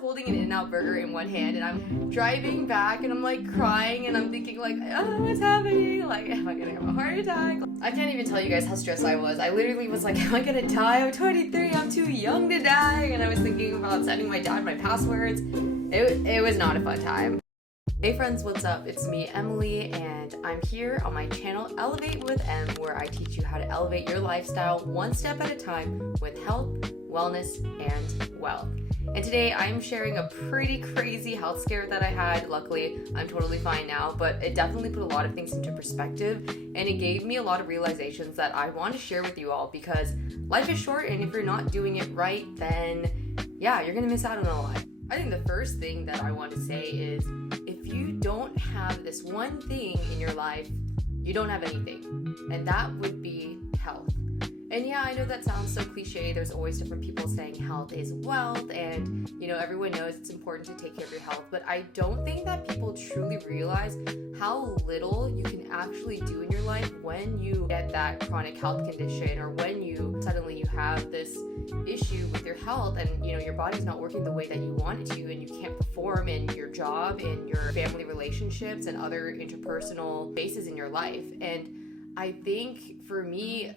holding an In-N-Out burger in one hand and I'm driving back and I'm like crying and I'm thinking like, oh, what's happening? Like, am I gonna have a heart attack? I can't even tell you guys how stressed I was. I literally was like, am I gonna die? I'm 23, I'm too young to die. And I was thinking about sending my dad my passwords. It was not a fun time. Hey friends, what's up? It's me, Emily, and I'm here on my channel, Elevate with Em, where I teach you how to elevate your lifestyle one step at a time with health, wellness, and wealth. And today I'm sharing a pretty crazy health scare that I had. Luckily, I'm totally fine now, but it definitely put a lot of things into perspective, and it gave me a lot of realizations that I want to share with you all because life is short, and if you're not doing it right, then yeah, you're gonna miss out on a lot. I think the first thing that I want to say is if you don't have this one thing in your life, you don't have anything, and that would be health. And yeah, I know that sounds so cliche. There's always different people saying health is wealth, and everyone knows it's important to take care of your health, but I don't think that people truly realize how little you can actually do in your life when you get that chronic health condition, or when you suddenly have this issue with your health and your body's not working the way that you want it to, and you can't perform in your job, in your family relationships, and other interpersonal spaces in your life. And I think for me,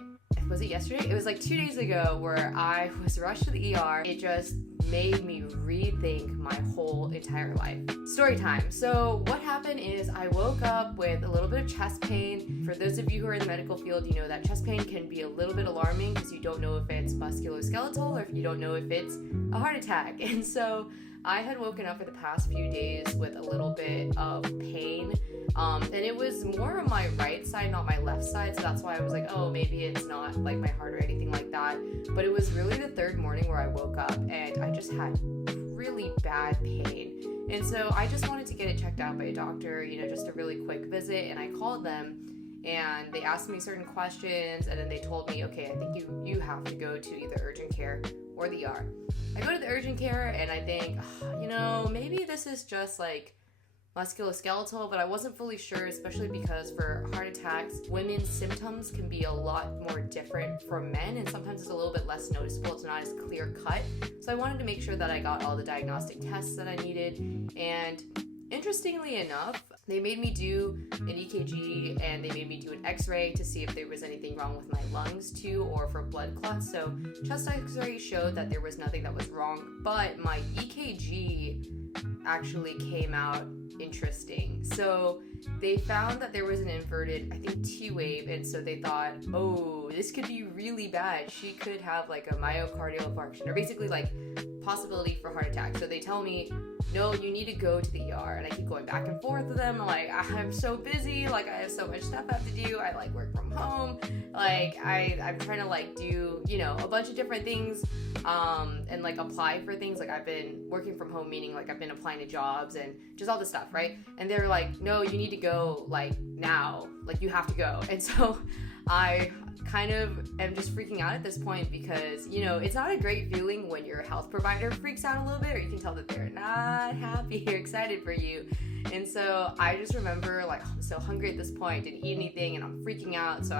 was it yesterday? It was like 2 days ago where I was rushed to the ER. It just made me rethink my whole entire life. Story time. So what happened is I woke up with a little bit of chest pain. For those of you who are in the medical field, you know that chest pain can be a little bit alarming because you don't know if it's musculoskeletal or if you don't know if it's a heart attack. And so I had woken up for the past few days with a little bit of pain. And it was more on my right side, not my left side. So that's why I was like, oh, maybe it's not like my heart or anything like that. But it was really the third morning where I woke up and I just had really bad pain. And so I just wanted to get it checked out by a doctor, just a really quick visit. And I called them and they asked me certain questions. And then they told me, okay, I think you have to go to either urgent care or the ER. I go to the urgent care and I think, maybe this is just like musculoskeletal, but I wasn't fully sure, especially because for heart attacks, women's symptoms can be a lot more different from men, and sometimes it's a little bit less noticeable. It's not as clear cut. So I wanted to make sure that I got all the diagnostic tests that I needed. And interestingly enough, they made me do an EKG and they made me do an x-ray to see if there was anything wrong with my lungs too, or for blood clots. So chest x-ray showed that there was nothing that was wrong, but my EKG actually came out interesting. So they found that there was an inverted, I think, T wave, and so they thought, oh, this could be really bad. She could have like a myocardial infarction, or basically like possibility for heart attack. So they tell me, no, you need to go to the ER. And I keep going back and forth with them. I'm like, I'm so busy. Like, I have so much stuff I have to do. I like work from home. Like, I'm trying to like do, a bunch of different things, and like apply for things. Like, I've been working from home, meaning like I've been applying to jobs and just all this stuff, right? And they're like, no, you need to go like now. Like, you have to go. And so I kind of am just freaking out at this point because, it's not a great feeling when your health provider freaks out a little bit, or you can tell that they're not happy or excited for you. And so I just remember like, I'm so hungry at this point, didn't eat anything, and I'm freaking out. So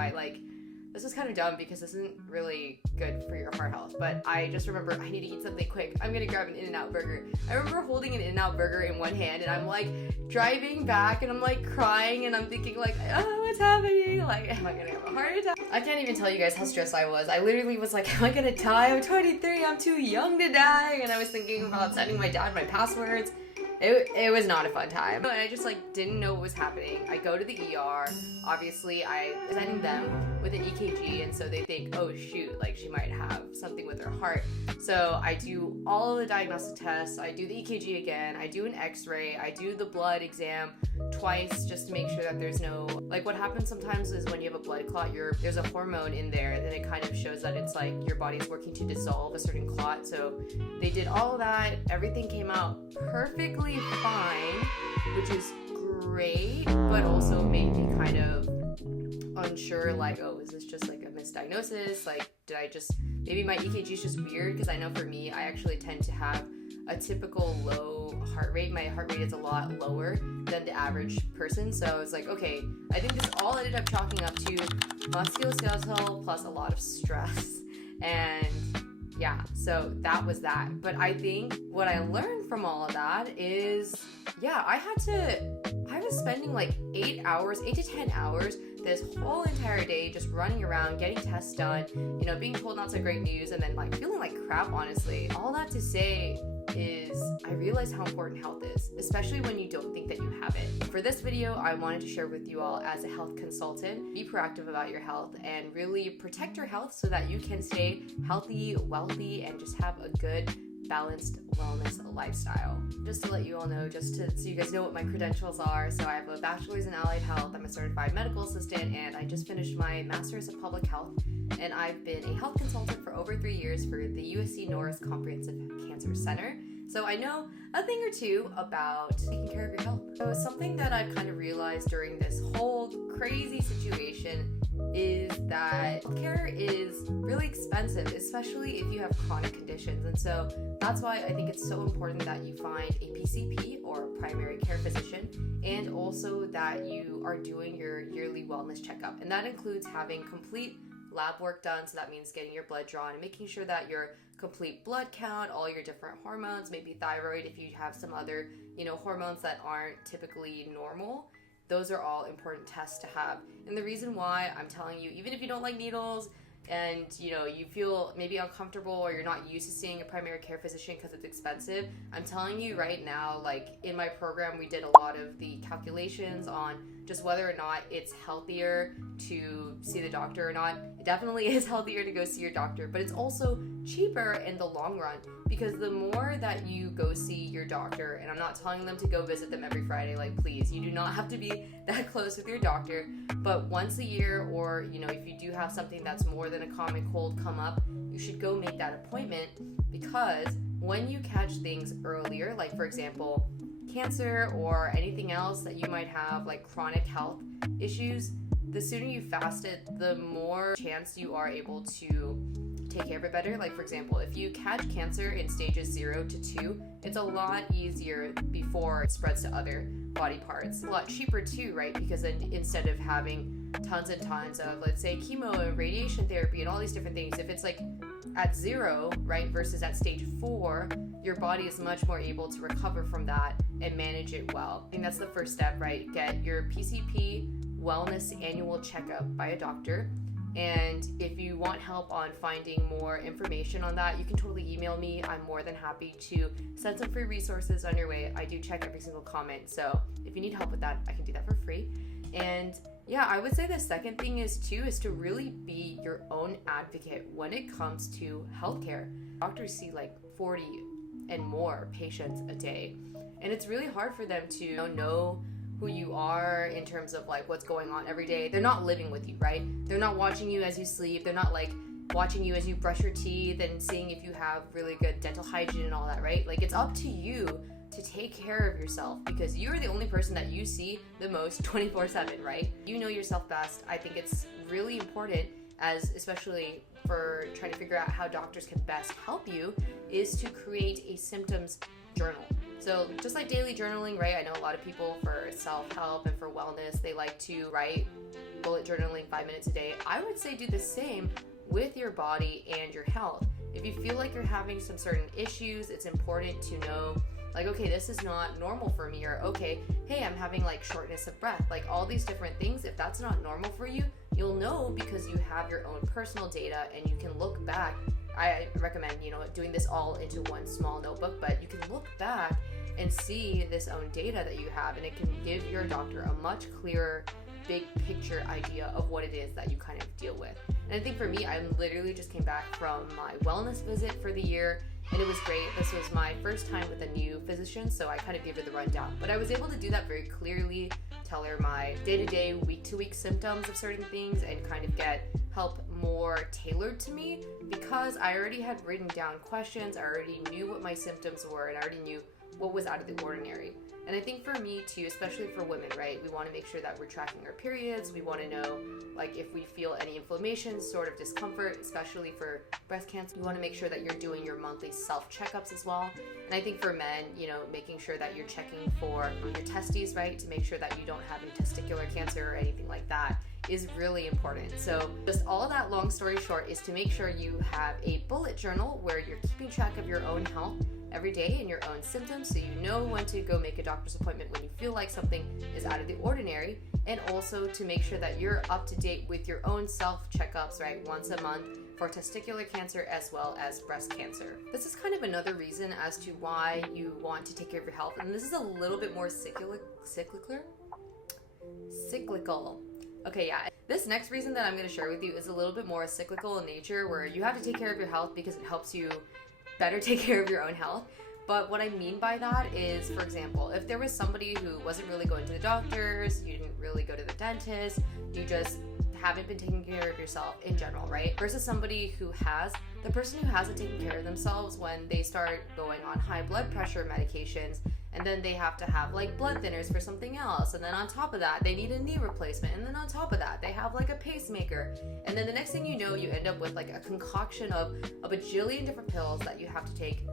this is kind of dumb because this isn't really good for your heart health, but I just remember I need to eat something quick. I'm gonna grab an In-N-Out burger. I remember holding an In-N-Out burger in one hand and I'm like driving back and I'm like crying and I'm thinking like, oh, what's happening? Like, am I gonna have a heart attack? I can't even tell you guys how stressed I was. I literally was like, am I gonna die? I'm 23, I'm too young to die. And I was thinking about sending my dad my passwords. It was not a fun time. And I just didn't know what was happening. I go to the ER. Obviously, I sending them with an EKG, and so they think, oh shoot, like she might have something with her heart. So I do all of the diagnostic tests. I do the EKG again. I do an x-ray. I do the blood exam twice just to make sure that there's no, like what happens sometimes is when you have a blood clot, there's a hormone in there and it kind of shows that it's like your body's working to dissolve a certain clot. So they did all of that. Everything came out perfectly fine, which is great, but also made me kind of unsure, like, oh, is this just like a misdiagnosis? Like, maybe my EKG is just weird, because I know for me, I actually tend to have a typical low heart rate. My heart rate is a lot lower than the average person. So it's like, okay, I think this all ended up chalking up to musculoskeletal plus a lot of stress. And yeah, so that was that. But I think what I learned from all of that is, yeah, I was spending like 8 to 10 hours this whole entire day just running around, getting tests done, being told not so great news, and then like feeling like crap, honestly. All that to say is I realized how important health is, especially when you don't think that you have it. For this video, I wanted to share with you all as a health consultant, be proactive about your health and really protect your health so that you can stay healthy, wealthy, and just have a good, balanced wellness lifestyle. Just to let you all know, so you guys know what my credentials are. So I have a bachelor's in allied health, I'm a certified medical assistant, and I just finished my master's of public health. And I've been a health consultant for over 3 years for the USC Norris Comprehensive Cancer Center. So I know a thing or two about taking care of your health. So something that I've kind of realized during this whole crazy situation is that healthcare is really expensive, especially if you have chronic conditions. And so that's why I think it's so important that you find a PCP or a primary care physician, and also that you are doing your yearly wellness checkup. And that includes having complete lab work done, so that means getting your blood drawn and making sure that your complete blood count, all your different hormones, maybe thyroid if you have some other, hormones that aren't typically normal. Those are all important tests to have. And the reason why I'm telling you, even if you don't like needles and you feel maybe uncomfortable or you're not used to seeing a primary care physician because it's expensive, I'm telling you right now, like in my program, we did a lot of the calculations on just whether or not it's healthier to see the doctor or not. It definitely is healthier to go see your doctor, but it's also cheaper in the long run, because the more that you go see your doctor, and I'm not telling them to go visit them every Friday, like please, you do not have to be that close with your doctor, but once a year, or if you do have something that's more than a common cold come up, you should go make that appointment, because when you catch things earlier, like for example, cancer or anything else that you might have, like chronic health issues, the sooner you fast it, the more chance you are able to take care of it better. Like for example, if you catch cancer in stages 0 to 2, it's a lot easier before it spreads to other body parts. A lot cheaper too, right? Because then instead of having tons and tons of, let's say, chemo and radiation therapy and all these different things, if it's like at 0, right, versus at stage 4, your body is much more able to recover from that and manage it well. I think that's the first step, right? Get your PCP wellness annual checkup by a doctor. And if you want help on finding more information on that, you can totally email me. I'm more than happy to send some free resources on your way. I do check every single comment. So if you need help with that, I can do that for free. And yeah, I would say the second thing is to really be your own advocate when it comes to healthcare. Doctors see like 40 and more patients a day. And it's really hard for them to know who you are in terms of like what's going on every day. They're not living with you, right? They're not watching you as you sleep. They're not like watching you as you brush your teeth and seeing if you have really good dental hygiene and all that, right? Like it's up to you to take care of yourself, because you're the only person that you see the most 24/7, right? You know yourself best. I think it's really important, especially for trying to figure out how doctors can best help you, is to create a symptoms journal. So just like daily journaling, right? I know a lot of people for self-help and for wellness, they like to write bullet journaling 5 minutes a day. I would say do the same with your body and your health. If you feel like you're having some certain issues, it's important to know, like, okay, this is not normal for me, or okay, hey, I'm having like shortness of breath, like all these different things. If that's not normal for you, you'll know because you have your own personal data and you can look back. I recommend, doing this all into one small notebook, but you can look back and see this own data that you have, and it can give your doctor a much clearer, big picture idea of what it is that you kind of deal with. And I think for me, I literally just came back from my wellness visit for the year, and it was great. This was my first time with a new physician, so I kind of gave her the rundown. But I was able to do that very clearly, tell her my day-to-day, week-to-week symptoms of certain things, and kind of get help more tailored to me, because I already had written down questions, I already knew what my symptoms were, and I already knew what was out of the ordinary. And I think for me too, especially for women, right, we want to make sure that we're tracking our periods. We want to know, like, if we feel any inflammation, sort of discomfort, especially for breast cancer. You want to make sure that you're doing your monthly self checkups as well. And I think for men, making sure that you're checking for your testes, right, to make sure that you don't have any testicular cancer or anything like that, is really important. So just all that long story short is to make sure you have a bullet journal where you're keeping track of your own health, every day and your own symptoms, so you know when to go make a doctor's appointment when you feel like something is out of the ordinary, and also to make sure that you're up to date with your own self checkups, right, once a month for testicular cancer as well as breast cancer. This is kind of another reason as to why you want to take care of your health, and this is a little bit more cyclical. Okay, yeah. This next reason that I'm going to share with you is a little bit more cyclical in nature, where you have to take care of your health because it helps you better take care of your own health. But what I mean by that is, for example, if there was somebody who wasn't really going to the doctors, you didn't really go to the dentist, you just haven't been taking care of yourself in general, right? Versus somebody who has, the person who hasn't taken care of themselves when they start going on high blood pressure medications, and then they have to have like blood thinners for something else, and then on top of that they need a knee replacement, and then on top of that they have like a pacemaker, and then the next thing you know, you end up with like a concoction of a bajillion different pills that you have to take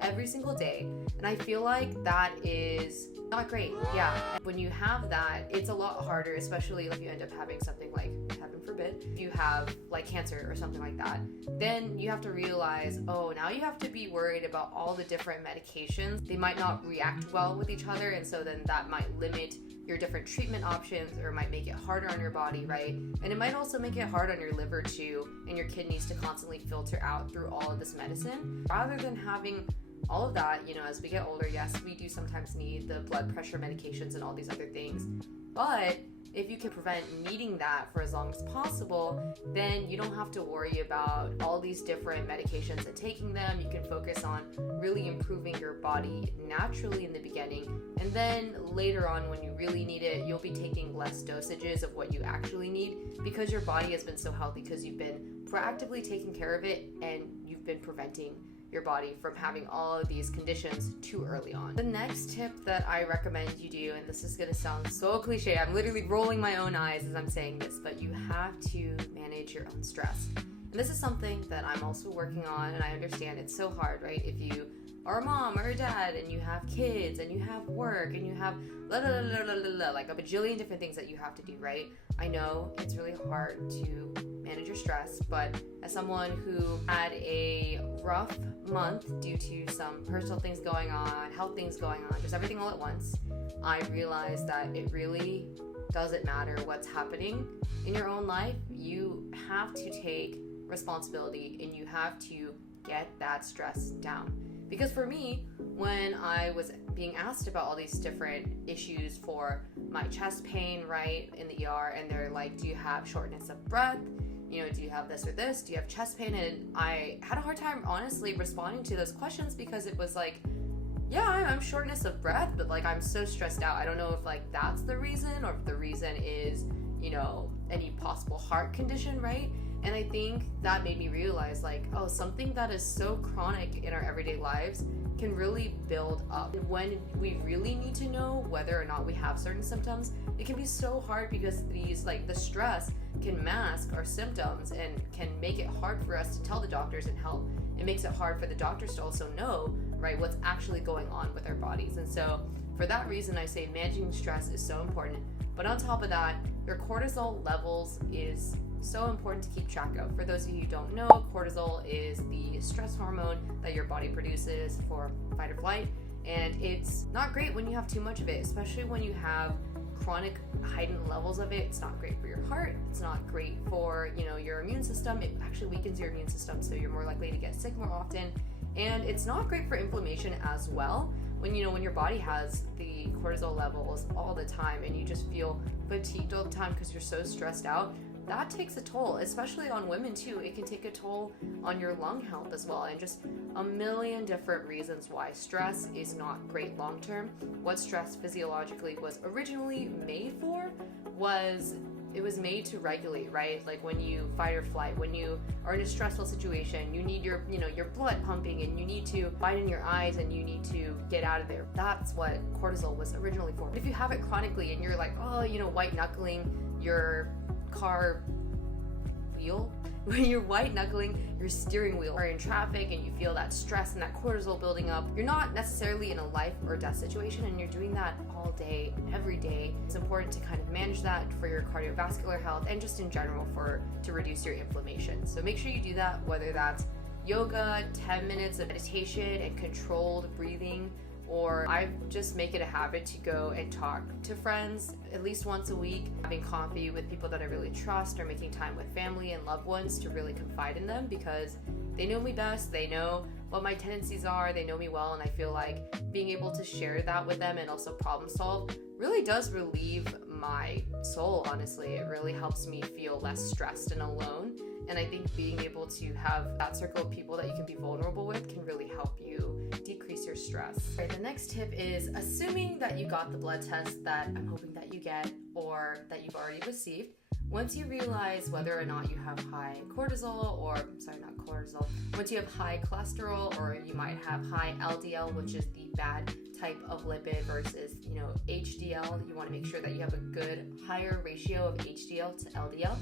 every single day. And I feel like that is not great. Yeah, when you have that, it's a lot harder, especially if you end up having something like, heaven forbid, if you have like cancer or something like that. Then you have to realize, oh, now you have to be worried about all the different medications. They might not react well with each other, and so then that might limit your different treatment options, or might make it harder on your body, right? And it might also make it hard on your liver too, and your kidneys to constantly filter out through all of this medicine. Rather than having all of that, you know, as we get older, yes, we do sometimes need the blood pressure medications and all these other things. But if you can prevent needing that for as long as possible, then you don't have to worry about all these different medications and taking them. You can focus on really improving your body naturally in the beginning. And then later on, when you really need it, you'll be taking less dosages of what you actually need, because your body has been so healthy, because you've been proactively taking care of it and you've been preventing your body from having all of these conditions too early on. The next tip that I recommend you do, and this is gonna sound so cliche, I'm literally rolling my own eyes as I'm saying this, but you have to manage your own stress. And this is something that I'm also working on, and I understand it's so hard, right? If you are a mom or a dad and you have kids and you have work and you have like a bajillion different things that you have to do, right? I know it's really hard to manage your stress, but as someone who had a rough month due to some personal things going on, health things going on, just everything all at once, I realized that it really doesn't matter what's happening in your own life. You have to take responsibility and you have to get that stress down. Because for me, when I was being asked about all these different issues for my chest pain, right, in the ER, and they're like, do you have shortness of breath? You know, do you have this or this? Do you have chest pain? And I had a hard time, honestly, responding to those questions, because it was like, yeah, I'm shortness of breath, but like I'm so stressed out. I don't know if like that's the reason, or if the reason is, you know, any possible heart condition, right? And I think that made me realize, like, oh, something that is so chronic in our everyday lives can really build up. And when we really need to know whether or not we have certain symptoms, it can be so hard, because these, like, the stress can mask our symptoms and can make it hard for us to tell the doctors and help. It makes it hard for the doctors to also know, right, what's actually going on with our bodies. And so for that reason, I say managing stress is so important. But on top of that, your cortisol levels is so important to keep track of. For those of you who don't know, cortisol is the stress hormone that your body produces for fight or flight, and it's not great when you have too much of it, especially when you have chronic heightened levels of it. It's not great for your heart. It's not great for, you know, your immune system. It actually weakens your immune system, so you're more likely to get sick more often. And it's not great for inflammation as well. When, you know, when your body has the cortisol levels all the time and you just feel fatigued all the time because you're so stressed out, that takes a toll, especially on women too. It can take a toll on your lung health as well, and just a million different reasons why stress is not great long term. What stress physiologically was originally made for was, it was made to regulate, right? Like when you fight or flight, when you are in a stressful situation, you need your, you know, your blood pumping, and you need to widen your eyes, and you need to get out of there. That's what cortisol was originally for. But if you have it chronically and you're like, oh, you know, white knuckling your car wheel, when you're white knuckling your steering wheel, or in traffic and you feel that stress and that cortisol building up, you're not necessarily in a life or death situation, and you're doing that all day, every day. It's important to kind of manage that for your cardiovascular health and just in general to reduce your inflammation. So make sure you do that, whether that's yoga, 10 minutes of meditation and controlled breathing, or I just make it a habit to go and talk to friends at least once a week, having coffee with people that I really trust, or making time with family and loved ones to really confide in them, because they know me best, they know what my tendencies are, they know me well, and I feel like being able to share that with them and also problem solve really does relieve my soul, honestly. It really helps me feel less stressed and alone, and I think being able to have that circle of people that you can be vulnerable with can really help you decrease your stress. All right, the next tip is, assuming that you got the blood test that I'm hoping that you get or that you've already received, once you realize whether or not you have high cortisol, or not cortisol, once you have high cholesterol, or you might have high LDL, which is the bad type of lipid, versus, HDL, you want to make sure that you have a good higher ratio of HDL to LDL,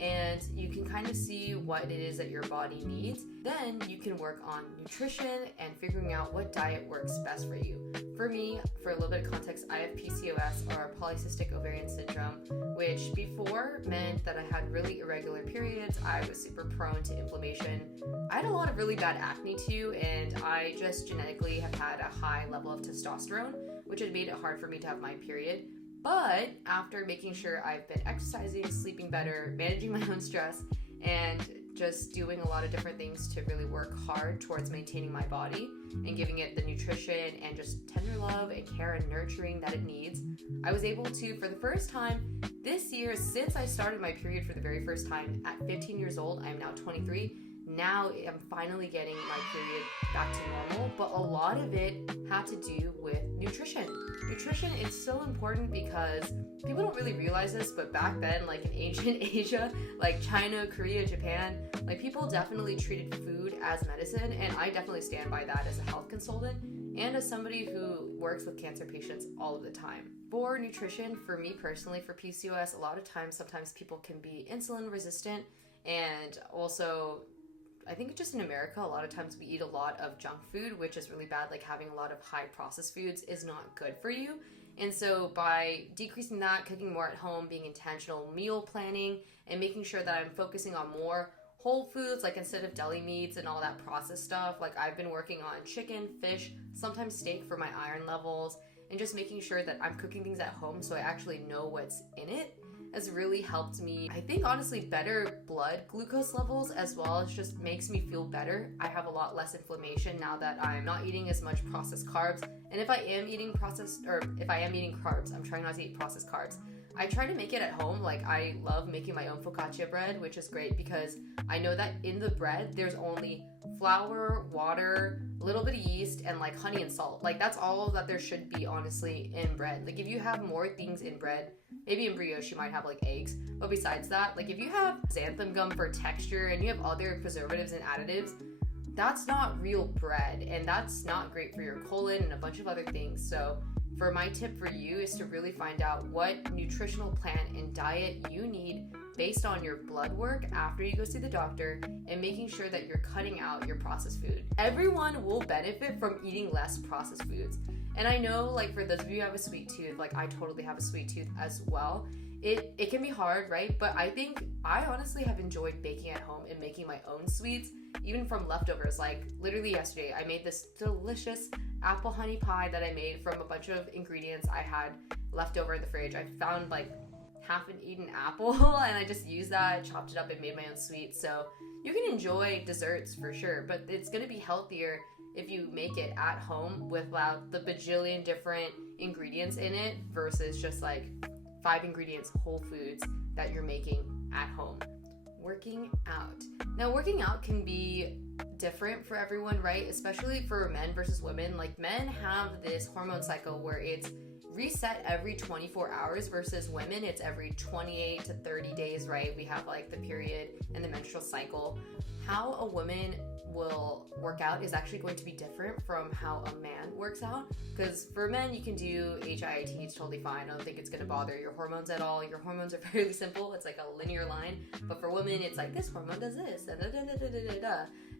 and you can kind of see what it is that your body needs. Then you can work on nutrition and figuring out what diet works best for you. For me, for a little bit of context, I have PCOS, or polycystic ovarian syndrome, which before meant that I had really irregular periods. I was super prone to inflammation. I had a lot of really bad acne too, and I just genetically have had a high level of testosterone, which had made it hard for me to have my period. But after making sure I've been exercising, sleeping better, managing my own stress, and just doing a lot of different things to really work hard towards maintaining my body and giving it the nutrition and just tender love and care and nurturing that it needs, I was able to, for the first time this year, since I started my period for the very first time at 15 years old, I'm now 23, now I'm finally getting my period back to normal, but a lot of it had to do with nutrition. Nutrition is so important because people don't really realize this, but back then, like in ancient Asia, like China, Korea, Japan, like people definitely treated food as medicine, and I definitely stand by that as a health consultant and as somebody who works with cancer patients all of the time. For nutrition, for me personally, for PCOS, a lot of times, sometimes people can be insulin resistant, and also I think just in America, a lot of times we eat a lot of junk food, which is really bad. Like having a lot of high processed foods is not good for you. And so by decreasing that, cooking more at home, being intentional, meal planning, and making sure that I'm focusing on more whole foods, like instead of deli meats and all that processed stuff, like I've been working on chicken, fish, sometimes steak for my iron levels, and just making sure that I'm cooking things at home so I actually know what's in it, has really helped me. I think honestly better blood glucose levels, as well as just makes me feel better. I have a lot less inflammation now that I'm not eating as much processed carbs. And if I am eating carbs, I'm trying not to eat processed carbs. I try to make it at home. Like I love making my own focaccia bread, which is great because I know that in the bread there's only flour, water, a little bit of yeast, and like honey and salt. Like that's all that there should be honestly in bread. Like if you have more things in bread, maybe in brioche you might have like eggs, but besides that, like if you have xanthan gum for texture and you have other preservatives and additives, that's not real bread, and that's not great for your colon and a bunch of other things. So for my tip for you is to really find out what nutritional plan and diet you need based on your blood work after you go see the doctor, and making sure that you're cutting out your processed food. Everyone will benefit from eating less processed foods. And I know, like, for those of you who have a sweet tooth, like I totally have a sweet tooth as well. It can be hard, right? But I think I honestly have enjoyed baking at home and making my own sweets, even from leftovers. Like literally yesterday, I made this delicious apple honey pie that I made from a bunch of ingredients I had left over in the fridge. I found like half an eaten apple and I just used that, chopped it up, and made my own sweets. So you can enjoy desserts for sure, but it's gonna be healthier if you make it at home without the bajillion different ingredients in it versus just like 5 ingredients whole foods that you're making at home. Working out. Now, working out can be different for everyone, right? Especially for men versus women. Like men have this hormone cycle where it's reset every 24 hours versus women, it's every 28 to 30 days, right? We have like the period and the menstrual cycle. How a woman will work out is actually going to be different from how a man works out, because for men you can do HIIT, it's totally fine. I don't think it's going to bother your hormones at all. Your hormones are fairly simple, it's like a linear line, but for women it's like this hormone does this,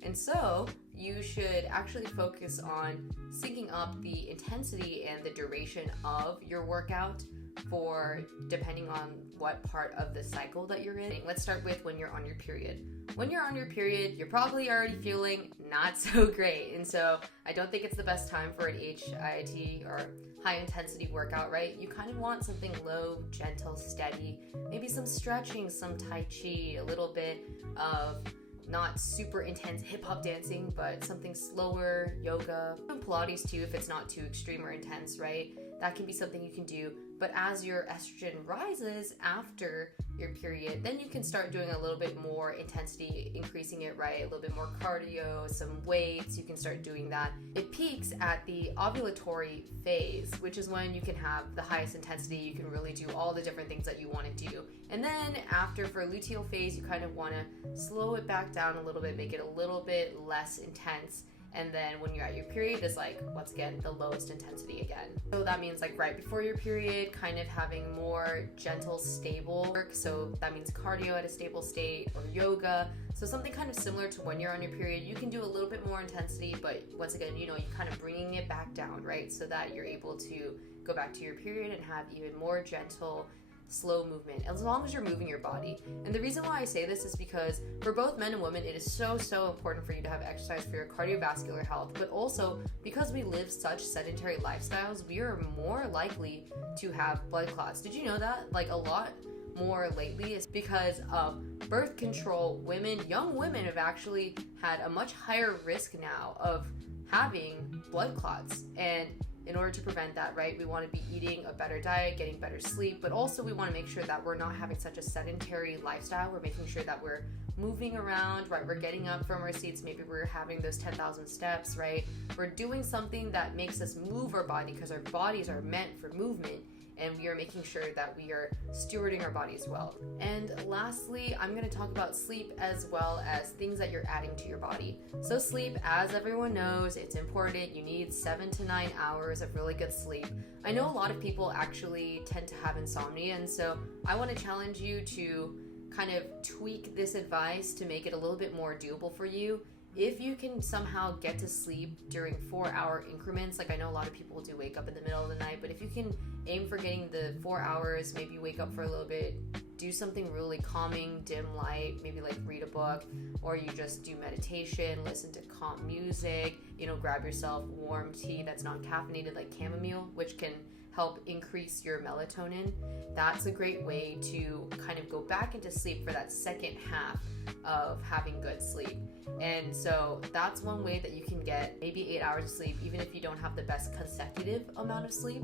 and so you should actually focus on syncing up the intensity and the duration of your workout for depending on what part of the cycle that you're in. Let's start with when you're on your period. When you're on your period, you're probably already feeling not so great. And so I don't think it's the best time for an HIIT or high intensity workout, right? You kind of want something low, gentle, steady, maybe some stretching, some Tai Chi, a little bit of not super intense hip-hop dancing, but something slower, yoga, and Pilates too if it's not too extreme or intense, right? That can be something you can do. But as your estrogen rises after your period, then you can start doing a little bit more intensity, increasing it, right? A little bit more cardio, some weights, you can start doing that. It peaks at the ovulatory phase, which is when you can have the highest intensity, you can really do all the different things that you want to do. And then after, for luteal phase, you kind of want to slow it back down a little bit, make it a little bit less intense. And then when you're at your period is like, once again, the lowest intensity again. So that means like right before your period, kind of having more gentle, stable work. So that means cardio at a stable state or yoga. So something kind of similar to when you're on your period. You can do a little bit more intensity, but once again, you know, you're kind of bringing it back down, right? So that you're able to go back to your period and have even more gentle, slow movement, as long as you're moving your body. And the reason why I say this is because for both men and women, it is so important for you to have exercise for your cardiovascular health, but also because we live such sedentary lifestyles, we are more likely to have blood clots. Did you know that? Like a lot more lately is because of birth control. Young women have actually had a much higher risk now of having blood clots. And in order to prevent that, right, we want to be eating a better diet, getting better sleep, but also we want to make sure that we're not having such a sedentary lifestyle. We're making sure that we're moving around, right? We're getting up from our seats. Maybe we're having those 10,000 steps, right? We're doing something that makes us move our body because our bodies are meant for movement. And we are making sure that we are stewarding our bodies well. And lastly, I'm going to talk about sleep as well as things that you're adding to your body. So sleep, as everyone knows, it's important. You need 7 to 9 hours of really good sleep. I know a lot of people actually tend to have insomnia, and so I want to challenge you to kind of tweak this advice to make it a little bit more doable for you. If you can somehow get to sleep during 4-hour increments, like I know a lot of people do wake up in the middle of the night, but if you can aim for getting the 4 hours, maybe wake up for a little bit, do something really calming, dim light, maybe like read a book, or you just do meditation, listen to calm music, you know, grab yourself warm tea that's not caffeinated like chamomile, which can help increase your melatonin. That's a great way to kind of go back into sleep for that second half of having good sleep. And so that's one way that you can get maybe 8 hours of sleep, even if you don't have the best consecutive amount of sleep.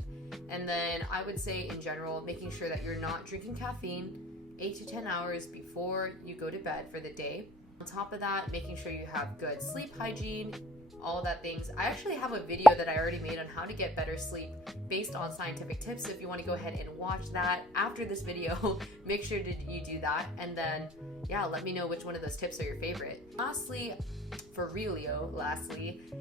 And then I would say in general, making sure that you're not drinking caffeine 8 to 10 hours before you go to bed for the day. On top of that, making sure you have good sleep hygiene, all that things. I actually have a video that I already made on how to get better sleep based on scientific tips. So if you want to go ahead and watch that after this video, make sure that you do that. And then, yeah, let me know which one of those tips are your favorite. Lastly,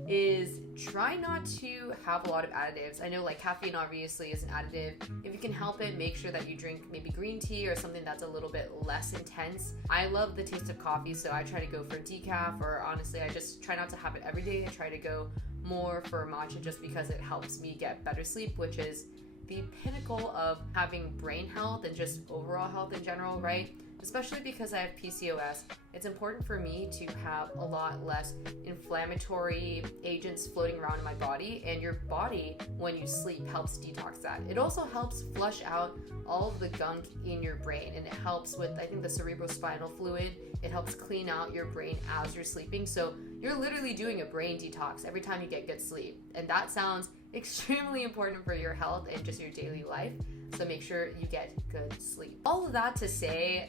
is try not to have a lot of additives. I know like caffeine obviously is an additive. If you can help it, make sure that you drink maybe green tea or something that's a little bit less intense. I love the taste of coffee, so I try to go for decaf, or honestly, I just try not to have it every day. I try to go more for matcha just because it helps me get better sleep, which is the pinnacle of having brain health and just overall health in general, right? Especially because I have PCOS, it's important for me to have a lot less inflammatory agents floating around in my body, and your body, when you sleep, helps detox that. It also helps flush out all of the gunk in your brain, and it helps with, I think, the cerebrospinal fluid. It helps clean out your brain as you're sleeping, so you're literally doing a brain detox every time you get good sleep, and that sounds extremely important for your health and just your daily life, so make sure you get good sleep. All of that to say,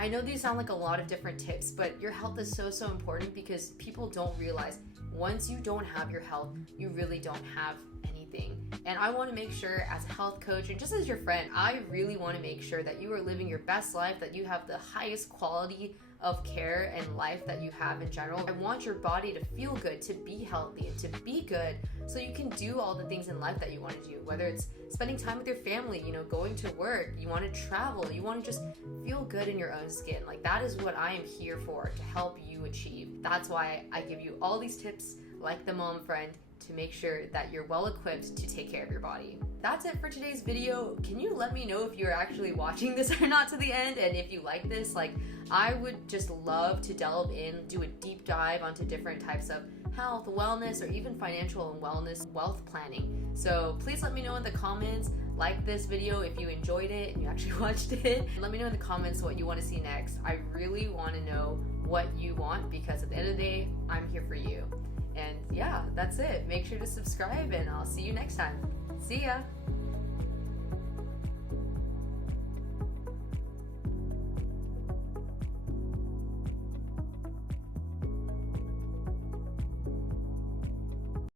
I know these sound like a lot of different tips, but your health is so important because people don't realize once you don't have your health, you really don't have anything. And I want to make sure as a health coach and just as your friend, I really want to make sure that you are living your best life, that you have the highest quality of care and life that you have in general. I want your body to feel good, to be healthy, and to be good so you can do all the things in life that you want to do, whether it's spending time with your family, going to work, you want to travel, you want to just feel good in your own skin. Like, that is what I am here for, to help you achieve. That's why I give you all these tips, like the Mom Friend, to make sure that you're well equipped to take care of your body. That's it for today's video. Can you let me know if you're actually watching this or not to the end, and if you like this? Like, I would just love to delve in, do a deep dive onto different types of health, wellness, or even financial and wellness, wealth planning. So please let me know in the comments. Like this video if you enjoyed it and you actually watched it. Let me know in the comments what you want to see next. I really want to know what you want, because at the end of the day, I'm here for you. And yeah, that's it. Make sure to subscribe, and I'll see you next time. See ya!